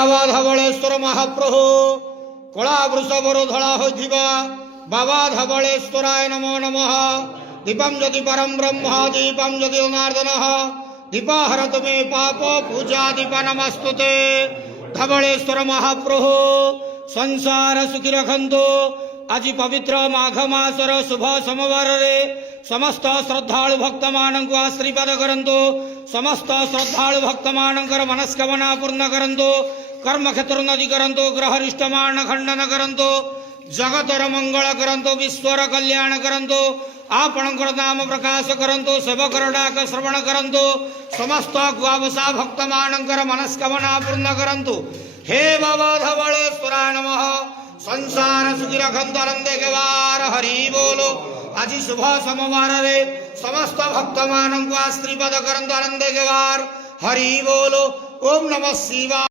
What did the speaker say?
बाबा धवलेश्वर महाप्रभु कला वृषभर धड़ा होइथिबा बाबा धवलेश्वराय नमो नमः। दीपम यदि परम ब्रह्म दीपम यदि जनार्दन दीपाहरत मे पाप पूजा दीप नमस्तुते। धवलेश्वर महाप्रभु संसार सुखी रखंतु। आज पवित्र माघ मासर शुभ सोमवार रे समस्त श्रद्धालु भक्त मानक आशीर्वाद करंतु। समस्त श्रद्धालु भक्त मानकर मनस्कामना पूर्ण करंतु। कर्म क्षेत्र उन्नति करंतु। ग्रहरिष्ट मान खंडन करंतु। जगतर मंगल करंतु। विश्वर कल्याण करंतु। आपणकर नाम प्रकाश करंतु। सेवकर डाक श्रवण करंतु। समस्त गुआवसा भक्त मानकर मनस्कामना पूर्ण करंतु। हे बाबा धवलेश्वराय नमः। संसार सुखी रखंतु आनंदे के वार हरि बोलो। आज शुभ सोमवार रे समस्त भक्त मानक आशीर्वाद करंतु आनंदे के वार हरि बोलो। ओम नमः शिवाय।